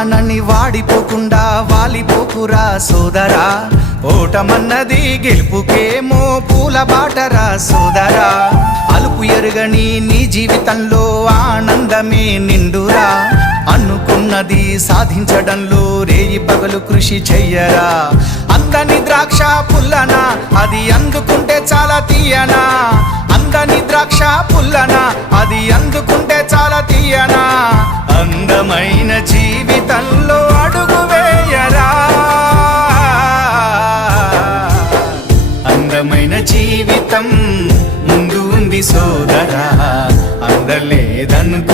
ఓడిపోయానని వాడిపోకుండా వాలిపోకురా సోదరా, ఓటమన్నది గెలుపుకేమో పూల బాటరా సోదరా. అలుపు ఎరుగని నీ జీవితంలో ఆనందమే నిండురా, అనుకున్నది సాధించడంలో రేయి పగలు కృషి చెయ్యరా. అందని ద్రాక్ష పుల్లనా, అది అందుకుంటే చాలా తీయనా. అందని ద్రాక్ష పుల్లనా, అది అందుకుంటే చాలా తీయనా. అందమైన జీవితంలో అడుగు వేయరా, అందమైన జీవితం ముందు ఉంది సోదరా. అందలేదనుకో